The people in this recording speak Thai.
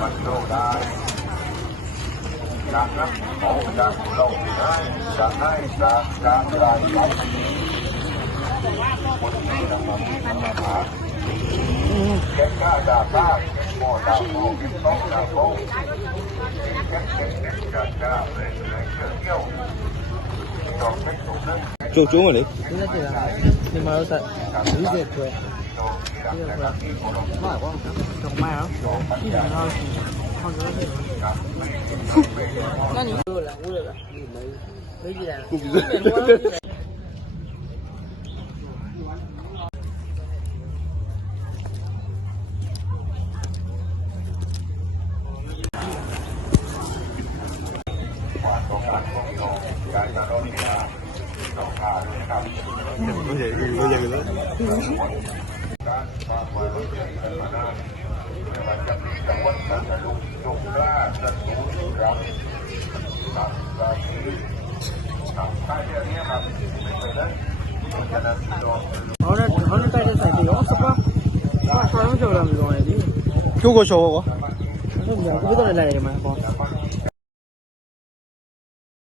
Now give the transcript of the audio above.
มันโตได้จากนั้นของจากเราได้จากให้จากรายได้คนที่นำมาหาเก็บข้าดาบข้าเก็บโม่ดาบโม่เก็บต้องดาบโม่เก็บจ้าเลยเที่ยวดอกเป็นตุ่มนั้นကျုံလေဒီနေ့ကြာဒီမှာတော့40ကျွဲဒီကမှာကွာတော့မှာရောဒီကတော့ဟောတော့那你饿了，饿了，没几天。好像带着菜的哟，是吧？啊，啥东西了？没用的。ကျိုးကိုချော်ပေါ့ကွာ我两个都来来的嘛，好。